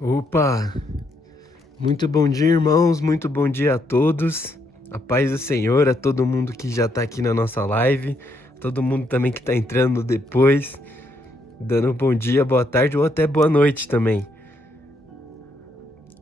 Opa! Muito bom dia, irmãos. Muito bom dia a todos. A paz do Senhor, a todo mundo que já tá aqui na nossa live, todo mundo também que tá entrando depois, dando bom dia, boa tarde ou até boa noite também.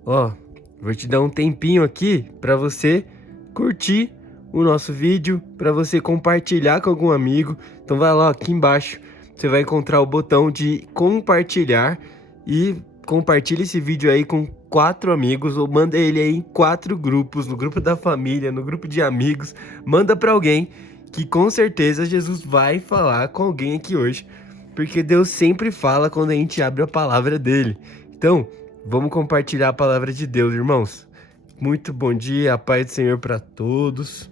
Ó, vou te dar um tempinho aqui para você curtir o nosso vídeo, para você compartilhar com algum amigo. Então vai lá aqui embaixo, você vai encontrar o botão de compartilhar e compartilhe esse vídeo aí com 4 amigos ou manda ele aí em 4 grupos, no grupo da família, no grupo de amigos. Manda para alguém que com certeza Jesus vai falar com alguém aqui hoje, porque Deus sempre fala quando a gente abre a palavra dele. Então, vamos compartilhar a palavra de Deus, irmãos. Muito bom dia, a paz do Senhor para todos.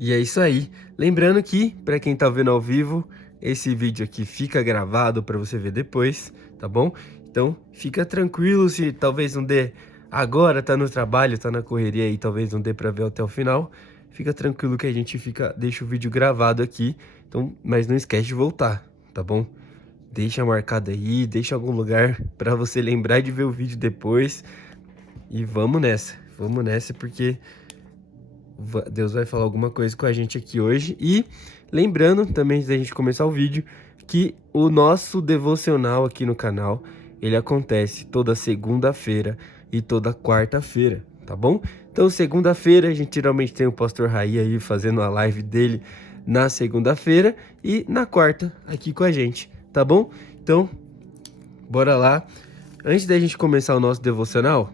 E é isso aí. Lembrando que, para quem tá vendo ao vivo, esse vídeo aqui fica gravado para você ver depois, tá bom? Então, fica tranquilo se talvez não dê agora, tá no trabalho, tá na correria e talvez não dê para ver até o final. Fica tranquilo que a gente deixa o vídeo gravado aqui. Então, mas não esquece de voltar, tá bom? Deixa marcado aí, deixa algum lugar para você lembrar de ver o vídeo depois. E vamos nessa porque Deus vai falar alguma coisa com a gente aqui hoje. E lembrando também, antes da gente começar o vídeo, que o nosso devocional aqui no canal, ele acontece toda segunda-feira e toda quarta-feira, tá bom? Então, segunda-feira, a gente geralmente tem o Pastor Raí aí fazendo a live dele na segunda-feira e na quarta aqui com a gente, tá bom? Então, bora lá. Antes da gente começar o nosso devocional,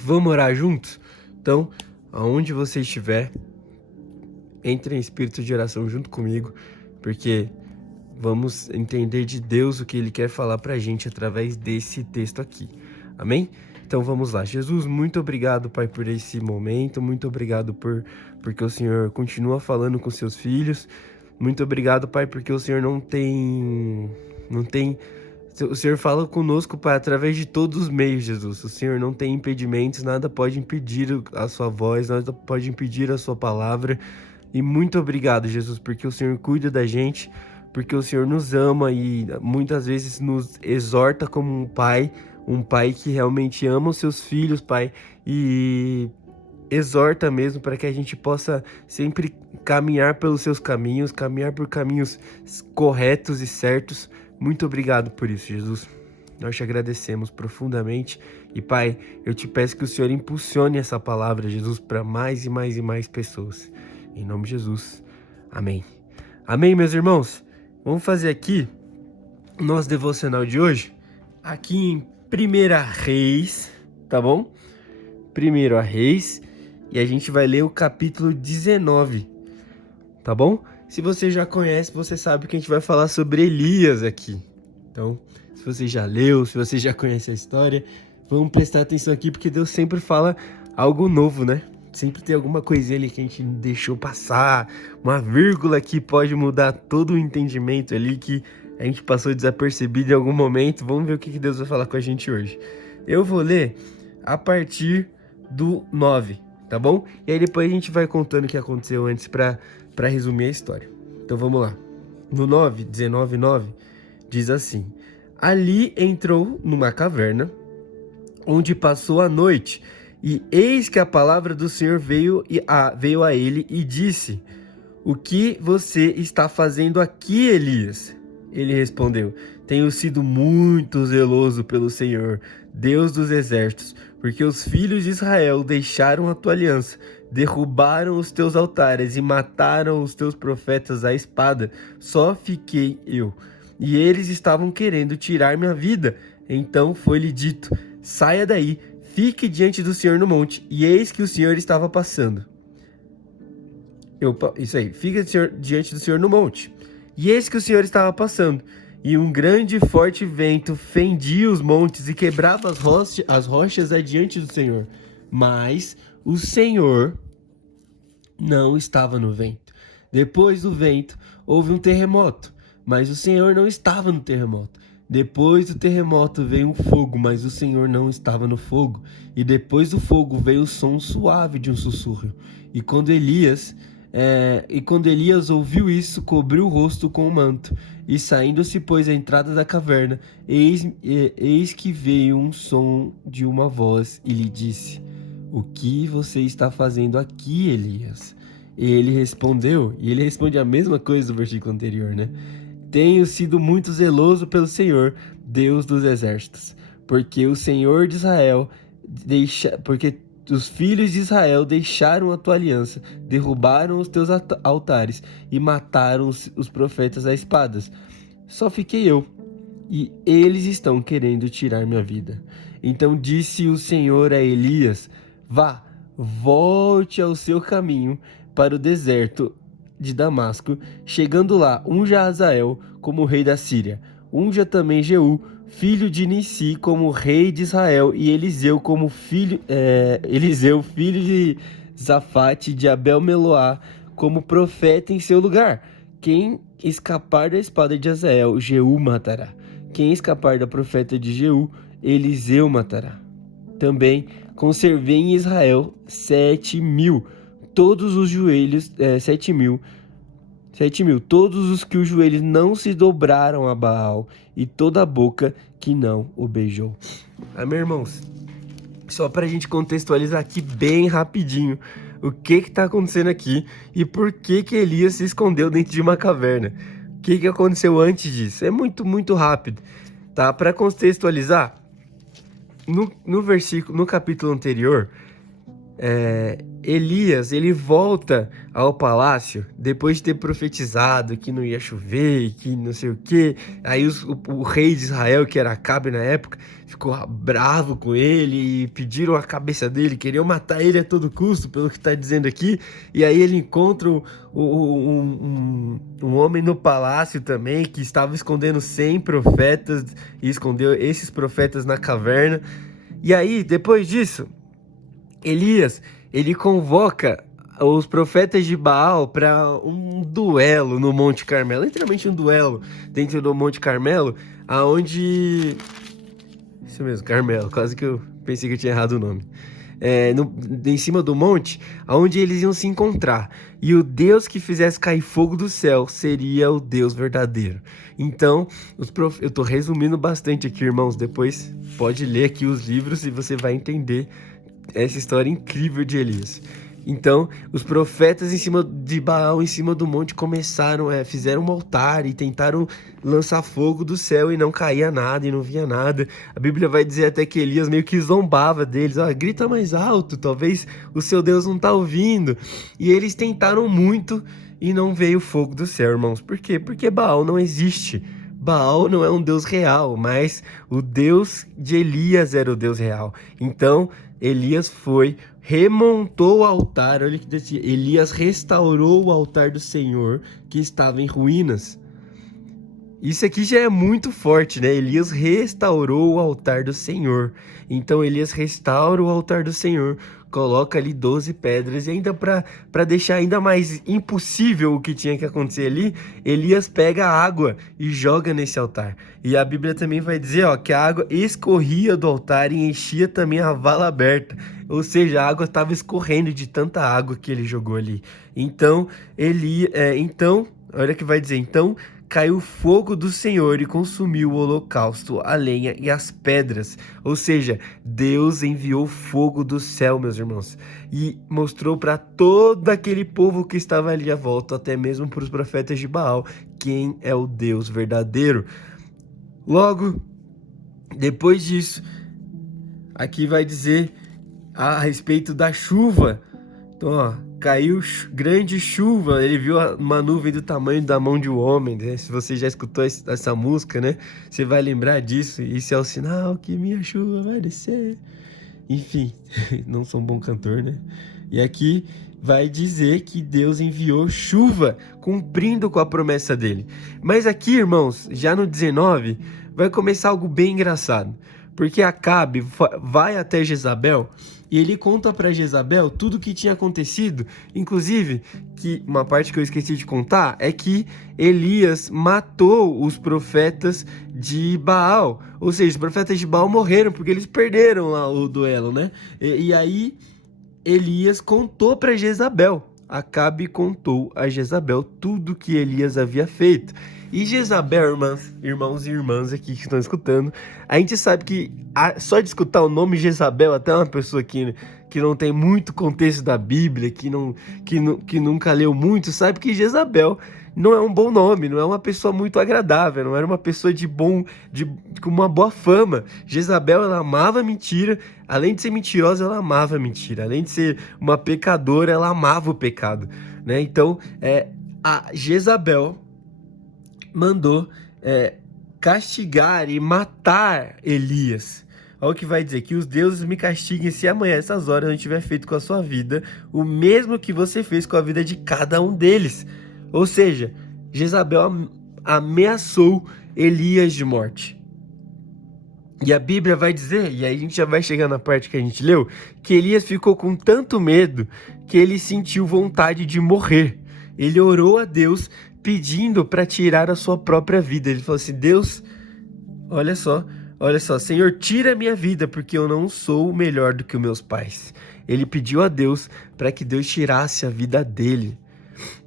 vamos orar juntos? Então, aonde você estiver, entre em espírito de oração junto comigo, porque vamos entender de Deus o que Ele quer falar pra gente através desse texto aqui. Amém? Então vamos lá. Jesus, muito obrigado, Pai, por esse momento. Muito obrigado porque o Senhor continua falando com seus filhos. Muito obrigado, Pai, porque o Senhor não tem... O Senhor fala conosco, Pai, através de todos os meios, Jesus. O Senhor não tem impedimentos, nada pode impedir a sua voz, nada pode impedir a sua palavra. E muito obrigado, Jesus, porque o Senhor cuida da gente, porque o Senhor nos ama e muitas vezes nos exorta como um pai que realmente ama os seus filhos, Pai, e exorta mesmo para que a gente possa sempre caminhar pelos seus caminhos, caminhar por caminhos corretos e certos. Muito obrigado por isso, Jesus. Nós te agradecemos profundamente e, Pai, eu te peço que o Senhor impulsione essa palavra, Jesus, para mais e mais e mais pessoas. Em nome de Jesus. Amém. Amém, meus irmãos? Vamos fazer aqui o nosso devocional de hoje, aqui em 1 Reis, tá bom? 1 Reis, e a gente vai ler o capítulo 19, tá bom? Se você já conhece, você sabe que a gente vai falar sobre Elias aqui. Então, se você já leu, se você já conhece a história, vamos prestar atenção aqui, porque Deus sempre fala algo novo, né? Sempre tem alguma coisinha ali que a gente deixou passar, uma vírgula que pode mudar todo o entendimento ali que a gente passou desapercebido em algum momento. Vamos ver o que Deus vai falar com a gente hoje. Eu vou ler a partir do 9, tá bom? E aí depois a gente vai contando o que aconteceu antes para resumir a história. Então vamos lá. No 19:9, diz assim: Ali entrou numa caverna, onde passou a noite, e eis que a palavra do Senhor veio a ele e disse: O que você está fazendo aqui, Elias? Ele respondeu: Tenho sido muito zeloso pelo Senhor, Deus dos exércitos, porque os filhos de Israel deixaram a tua aliança, derrubaram os teus altares e mataram os teus profetas à espada. Só fiquei eu, e eles estavam querendo tirar minha vida. Então foi-lhe dito: Saia daí, fique diante do Senhor no monte. E eis que o Senhor estava passando. Fica diante do Senhor no monte. E eis que o Senhor estava passando, e um grande e forte vento fendia os montes e quebrava as rochas adiante do Senhor. Mas o Senhor não estava no vento. Depois do vento, houve um terremoto, mas o Senhor não estava no terremoto. Depois do terremoto veio um fogo, mas o Senhor não estava no fogo. E depois do fogo veio o som suave de um sussurro. E quando Elias E quando Elias ouviu isso, cobriu o rosto com o manto, e saindo se pôs à entrada da caverna. Eis que veio um som de uma voz e lhe disse: O que você está fazendo aqui, Elias? Ele respondeu, e ele responde a mesma coisa do versículo anterior, né? Tenho sido muito zeloso pelo Senhor, Deus dos exércitos, porque o Senhor de Israel porque os filhos de Israel deixaram a tua aliança, derrubaram os teus altares e mataram os profetas a espadas. Só fiquei eu, e eles estão querendo tirar minha vida. Então disse o Senhor a Elias: Vá, volte ao seu caminho para o deserto de Damasco. Chegando lá, unja Azael como rei da Síria. Unja também Jeú, filho de Nissi, como rei de Israel, e Eliseu filho de Zafate de Abel-Meloá, como profeta em seu lugar. Quem escapar da espada de Azael, Jeú matará. Quem escapar da profeta de Jeú, Eliseu matará. Também conservei em Israel 7.000, todos os joelhos, 7.000, todos os que os joelhos não se dobraram a Baal, e toda a boca que não o beijou. Meus irmãos, só pra gente contextualizar aqui bem rapidinho o que tá acontecendo aqui e por que Elias se escondeu dentro de uma caverna. O que aconteceu antes disso? É muito rápido, tá? Pra contextualizar, no capítulo anterior, Elias, ele volta ao palácio depois de ter profetizado que não ia chover, que não sei o que. Aí o rei de Israel, que era Acabe na época, ficou bravo com ele e pediram a cabeça dele, queriam matar ele a todo custo, pelo que está dizendo aqui. E aí ele encontra um homem no palácio também, que estava escondendo 100 profetas e escondeu esses profetas na caverna. E aí, depois disso, Elias, ele convoca os profetas de Baal para um duelo no Monte Carmelo, literalmente um duelo dentro do Monte Carmelo, aonde... Isso mesmo, Carmelo, quase que eu pensei que eu tinha errado o nome. Em cima do monte, aonde eles iam se encontrar. E o Deus que fizesse cair fogo do céu seria o Deus verdadeiro. Então, eu tô resumindo bastante aqui, irmãos. Depois pode ler aqui os livros e você vai entender essa história incrível de Elias. Então, os profetas em cima de Baal, em cima do monte, fizeram um altar e tentaram lançar fogo do céu e não caía nada e não via nada. A Bíblia vai dizer até que Elias meio que zombava deles. Grita mais alto, talvez o seu Deus não tá ouvindo. E eles tentaram muito e não veio fogo do céu, irmãos. Por quê? Porque Baal não existe. Baal não é um Deus real, mas o Deus de Elias era o Deus real. Então, Elias remontou o altar. Olha que dizia, Elias restaurou o altar do Senhor que estava em ruínas. Isso aqui já é muito forte, né? Elias restaurou o altar do Senhor. Então Elias restaura o altar do Senhor, coloca ali 12 pedras e ainda para deixar ainda mais impossível o que tinha que acontecer ali, Elias pega a água e joga nesse altar. E a Bíblia também vai dizer, que a água escorria do altar e enchia também a vala aberta. Ou seja, a água estava escorrendo de tanta água que ele jogou ali. Então, olha o que vai dizer, então caiu fogo do Senhor e consumiu o holocausto, a lenha e as pedras. Ou seja, Deus enviou fogo do céu, meus irmãos, e mostrou para todo aquele povo que estava ali à volta, até mesmo para os profetas de Baal, quem é o Deus verdadeiro. Logo, depois disso, aqui vai dizer a respeito da chuva. Então, caiu grande chuva, ele viu uma nuvem do tamanho da mão de um homem, né? Se você já escutou essa música, né? Você vai lembrar disso. Isso é o sinal que minha chuva vai descer. Enfim, não sou um bom cantor, né? E aqui vai dizer que Deus enviou chuva, cumprindo com a promessa dele. Mas aqui, irmãos, já no 19, vai começar algo bem engraçado. Porque Acabe vai até Jezabel e ele conta para Jezabel tudo o que tinha acontecido. Inclusive, que uma parte que eu esqueci de contar é que Elias matou os profetas de Baal. Ou seja, os profetas de Baal morreram porque eles perderam lá o duelo, né? E aí Elias contou para Jezabel Acabe contou a Jezabel tudo que Elias havia feito. E Jezabel, irmãos e irmãs aqui que estão escutando, a gente sabe que só de escutar o nome Jezabel, até uma pessoa que não tem muito contexto da Bíblia, que nunca leu muito, sabe que Jezabel não é um bom nome, não é uma pessoa muito agradável, não era uma pessoa com uma boa fama. Jezabel, ela amava mentira, além de ser mentirosa, ela amava mentira, além de ser uma pecadora, ela amava o pecado, né? Então, a Jezabel mandou castigar e matar Elias. Olha o que vai dizer, que os deuses me castiguem se amanhã, essas horas, eu não tiver feito com a sua vida o mesmo que você fez com a vida de cada um deles. Ou seja, Jezabel ameaçou Elias de morte. E a Bíblia vai dizer, e aí a gente já vai chegar na parte que a gente leu, que Elias ficou com tanto medo que ele sentiu vontade de morrer. Ele orou a Deus pedindo para tirar a sua própria vida. Ele falou assim: Deus, olha só, Senhor, tira a minha vida, porque eu não sou melhor do que os meus pais. Ele pediu a Deus para que Deus tirasse a vida dele.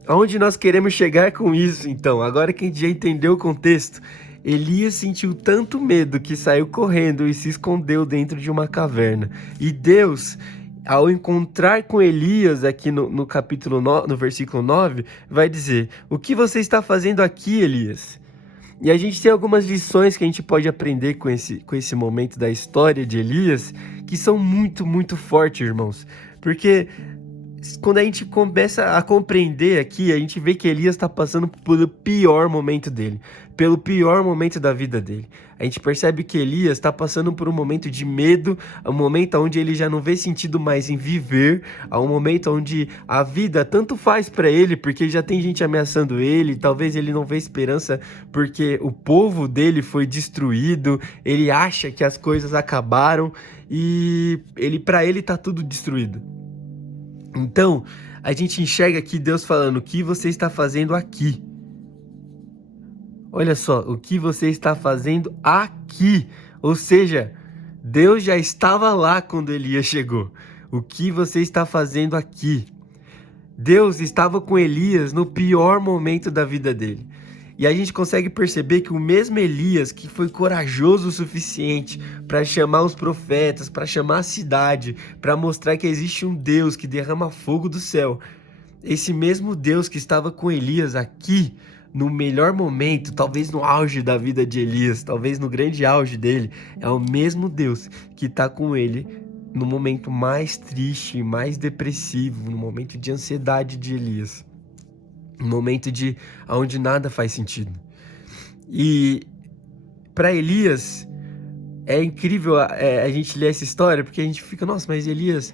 Aonde nós queremos chegar com isso, então? Agora que a gente já entendeu o contexto, Elias sentiu tanto medo que saiu correndo e se escondeu dentro de uma caverna. E Deus, ao encontrar com Elias aqui no capítulo 9, no versículo 9, vai dizer: o que você está fazendo aqui, Elias? E a gente tem algumas lições que a gente pode aprender com esse momento da história de Elias, que são muito, muito fortes, irmãos. Porque quando a gente começa a compreender aqui, a gente vê que Elias está passando pelo pior momento dele, pelo pior momento da vida dele. A gente percebe que Elias está passando por um momento de medo, um momento onde ele já não vê sentido mais em viver, um momento onde a vida tanto faz para ele, porque já tem gente ameaçando ele, talvez ele não vê esperança porque o povo dele foi destruído, ele acha que as coisas acabaram e para ele tá tudo destruído. Então, a gente enxerga aqui Deus falando: o que você está fazendo aqui? Olha só, o que você está fazendo aqui? Ou seja, Deus já estava lá quando Elias chegou. O que você está fazendo aqui? Deus estava com Elias no pior momento da vida dele. E a gente consegue perceber que o mesmo Elias, que foi corajoso o suficiente para chamar os profetas, para chamar a cidade, para mostrar que existe um Deus que derrama fogo do céu, esse mesmo Deus que estava com Elias aqui, no melhor momento, talvez no auge da vida de Elias, talvez no grande auge dele, é o mesmo Deus que está com ele no momento mais triste, mais depressivo, no momento de ansiedade de Elias. Um momento onde nada faz sentido. E para Elias é incrível a gente ler essa história, porque a gente fica: nossa, mas Elias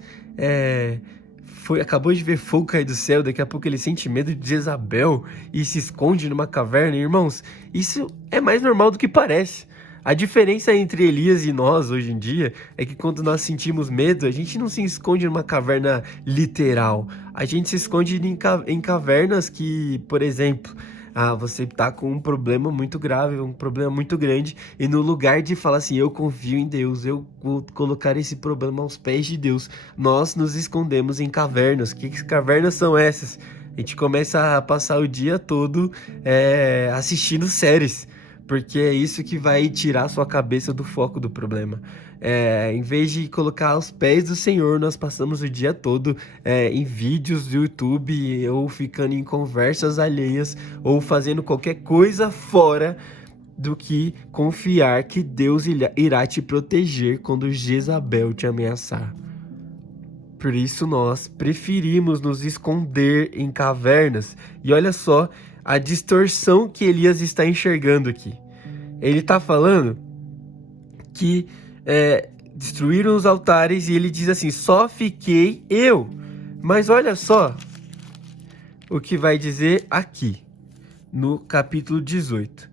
acabou de ver fogo cair do céu, daqui a pouco ele sente medo de Jezabel e se esconde numa caverna. Irmãos, isso é mais normal do que parece. A diferença entre Elias e nós hoje em dia é que quando nós sentimos medo, a gente não se esconde numa caverna literal. A gente se esconde em cavernas que, por exemplo, você tá com um problema muito grave, um problema muito grande, e no lugar de falar assim: eu confio em Deus, eu vou colocar esse problema aos pés de Deus, nós nos escondemos em cavernas. Que cavernas são essas? A gente começa a passar o dia todo assistindo séries, porque é isso que vai tirar sua cabeça do foco do problema. Em vez de colocar aos pés do Senhor, nós passamos o dia todo em vídeos do YouTube, ou ficando em conversas alheias, ou fazendo qualquer coisa fora do que confiar que Deus irá te proteger quando Jezabel te ameaçar. Por isso nós preferimos nos esconder em cavernas. E olha só a distorção que Elias está enxergando aqui. Ele está falando que destruíram os altares, e ele diz assim: só fiquei eu. Mas olha só o que vai dizer aqui no capítulo 18.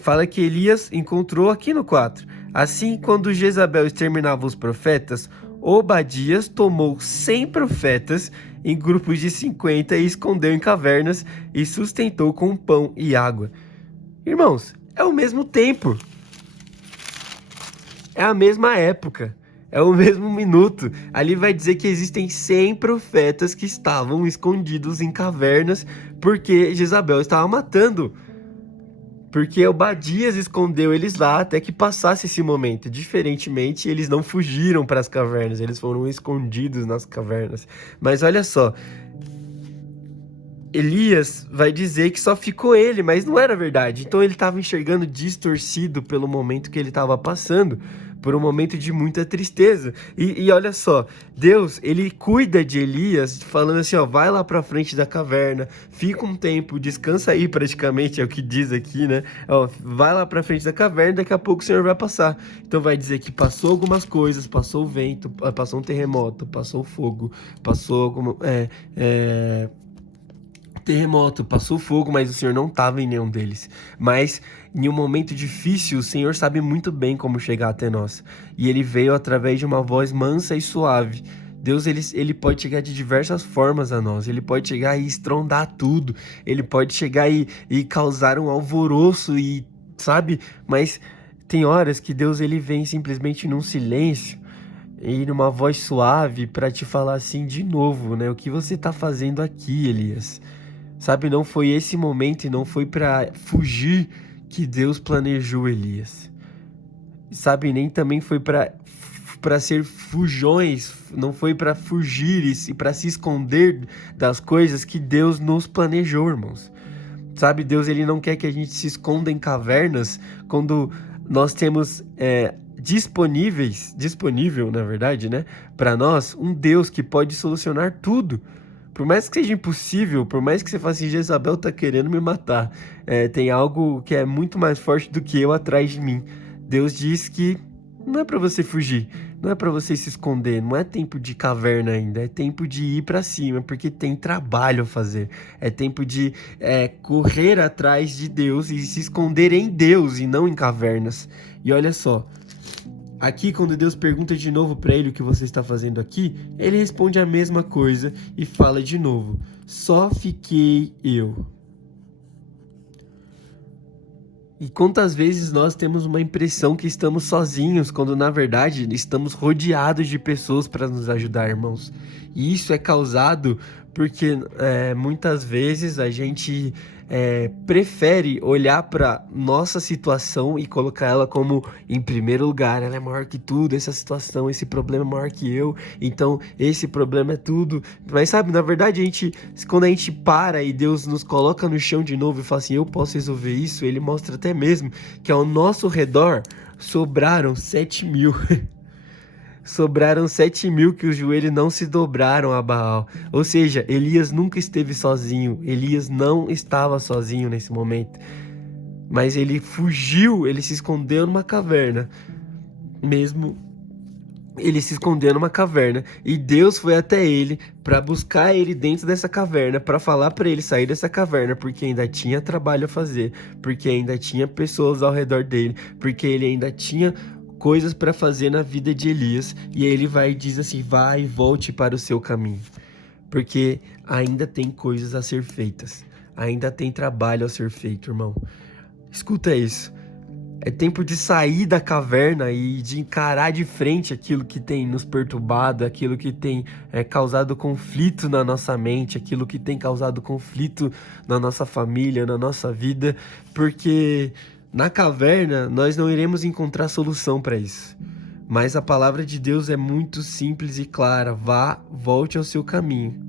Fala que Elias encontrou aqui no 4. Assim, quando Jezabel exterminava os profetas, Obadias tomou 100 profetas em grupos de 50 e escondeu em cavernas e sustentou com pão e água. Irmãos, é o mesmo tempo. É a mesma época. É o mesmo minuto. Ali vai dizer que existem 100 profetas que estavam escondidos em cavernas porque Jezabel estava matando. Porque Obadias escondeu eles lá até que passasse esse momento. Diferentemente, eles não fugiram para as cavernas, eles foram escondidos nas cavernas. Mas olha só, Elias vai dizer que só ficou ele, mas não era verdade. Então ele estava enxergando distorcido pelo momento que ele estava passando, por um momento de muita tristeza. E olha só, Deus, ele cuida de Elias, falando assim, ó, vai lá pra frente da caverna, fica um tempo, descansa aí praticamente, é o que diz aqui, né? Ó, vai lá pra frente da caverna, daqui a pouco o Senhor vai passar. Então vai dizer que passou algumas coisas, passou o vento, passou um terremoto, passou o fogo, passou alguma... terremoto, passou fogo, mas o Senhor não estava em nenhum deles. Mas em um momento difícil, o Senhor sabe muito bem como chegar até nós. E ele veio através de uma voz mansa e suave. Deus, ele pode chegar de diversas formas a nós. Ele pode chegar e estrondar tudo. Ele pode chegar e causar um alvoroço e, sabe? Mas tem horas que Deus, ele vem simplesmente num silêncio e numa voz suave para te falar assim de novo, né? O que você tá fazendo aqui, Elias? Sabe, não foi esse momento e não foi para fugir que Deus planejou Elias. Sabe, nem também foi para ser fujões, não foi para fugir e para se esconder das coisas que Deus nos planejou, irmãos. Sabe, Deus, ele não quer que a gente se esconda em cavernas quando nós temos disponível, na verdade, né, para nós, um Deus que pode solucionar tudo. Por mais que seja impossível, por mais que você fale assim, Jezabel tá querendo me matar, tem algo que é muito mais forte do que eu atrás de mim. Deus diz que não é para você fugir, não é para você se esconder, não é tempo de caverna ainda, é tempo de ir para cima, porque tem trabalho a fazer. É tempo de correr atrás de Deus e se esconder em Deus e não em cavernas. E olha só, aqui, quando Deus pergunta de novo para ele o que você está fazendo aqui, ele responde a mesma coisa e fala de novo: só fiquei eu. E quantas vezes nós temos uma impressão que estamos sozinhos, quando na verdade estamos rodeados de pessoas para nos ajudar, irmãos. E isso é causado porque muitas vezes a gente prefere olhar para nossa situação e colocar ela como em primeiro lugar. Ela é maior que tudo, essa situação, esse problema é maior que eu, então esse problema é tudo. Mas sabe, na verdade, quando a gente para e Deus nos coloca no chão de novo e fala assim, eu posso resolver isso, ele mostra até mesmo que ao nosso redor sobraram 7.000. Sobraram 7.000 que os joelhos não se dobraram a Baal. Ou seja, Elias nunca esteve sozinho. Elias não estava sozinho nesse momento. Mas ele fugiu, ele se escondeu numa caverna. Ele se escondeu numa caverna e Deus foi até ele para buscar ele dentro dessa caverna, para falar para ele sair dessa caverna, porque ainda tinha trabalho a fazer, porque ainda tinha pessoas ao redor dele, porque ele ainda tinha coisas para fazer na vida de Elias. E aí ele vai e diz assim, vai e volte para o seu caminho, porque ainda tem coisas a ser feitas, ainda tem trabalho a ser feito, irmão. Escuta isso. É tempo de sair da caverna e de encarar de frente aquilo que tem nos perturbado, aquilo que tem causado conflito na nossa mente, aquilo que tem causado conflito na nossa família, na nossa vida, porque na caverna nós não iremos encontrar solução para isso. Mas a palavra de Deus é muito simples e clara. Volte ao seu caminho.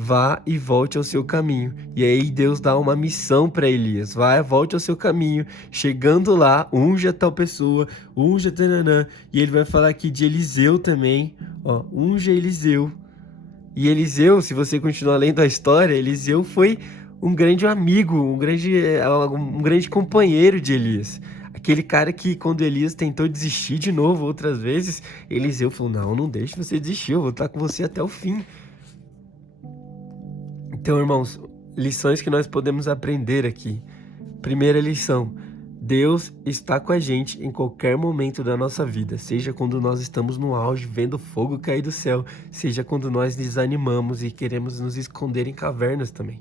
Vá e volte ao seu caminho. E aí Deus dá uma missão para Elias. Volte ao seu caminho. Chegando lá, unja tal pessoa, unja tananã. E ele vai falar aqui de Eliseu também. Ó, unja Eliseu. E Eliseu, se você continuar lendo a história, Eliseu foi um grande amigo, um grande companheiro de Elias. Aquele cara que quando Elias tentou desistir de novo outras vezes, Eliseu falou, não deixe você desistir, eu vou estar com você até o fim. Então, irmãos, lições que nós podemos aprender aqui. Primeira lição, Deus está com a gente em qualquer momento da nossa vida, seja quando nós estamos no auge, vendo fogo cair do céu, seja quando nós desanimamos e queremos nos esconder em cavernas também.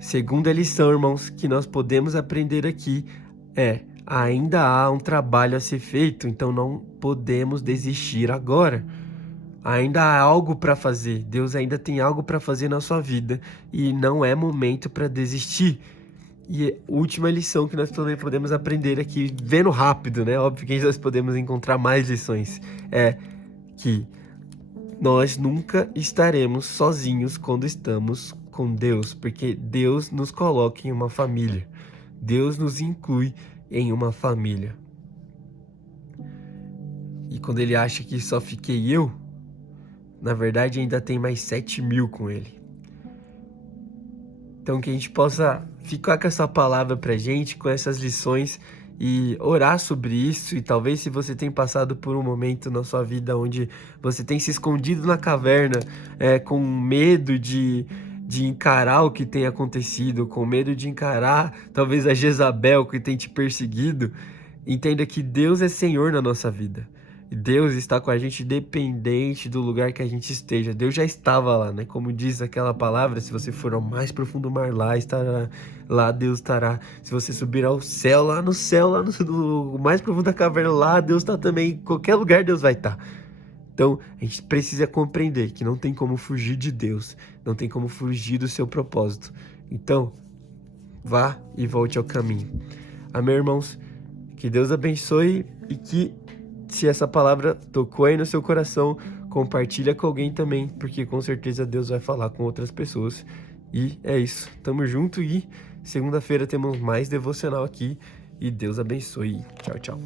Segunda lição, irmãos, que nós podemos aprender aqui é ainda há um trabalho a ser feito, então não podemos desistir agora. Ainda há algo para fazer, Deus ainda tem algo para fazer na sua vida e não é momento para desistir. E a última lição que nós também podemos aprender aqui, vendo rápido, né? Óbvio que nós podemos encontrar mais lições, é que nós nunca estaremos sozinhos quando estamos com Deus, porque Deus nos coloca em uma família. Deus nos inclui em uma família. E quando ele acha que só fiquei eu, na verdade ainda tem mais 7.000 com ele. Então que a gente possa ficar com essa palavra pra gente, com essas lições e orar sobre isso. E talvez se você tem passado por um momento na sua vida onde você tem se escondido na caverna, com medo de encarar o que tem acontecido, com medo de encarar talvez a Jezabel que tem te perseguido, entenda que Deus é Senhor na nossa vida. Deus está com a gente independente do lugar que a gente esteja. Deus já estava lá, né? Como diz aquela palavra, se você for ao mais profundo mar, lá estará, lá Deus estará. Se você subir ao céu, lá no céu, lá no mais profundo da caverna, lá Deus está também. Em qualquer lugar Deus vai estar. Então, a gente precisa compreender que não tem como fugir de Deus, não tem como fugir do seu propósito. Então, vá e volte ao caminho. Amém, irmãos? Que Deus abençoe e que, se essa palavra tocou aí no seu coração, compartilha com alguém também, porque com certeza Deus vai falar com outras pessoas. E é isso, tamo junto e segunda-feira temos mais devocional aqui e Deus abençoe. Tchau, tchau.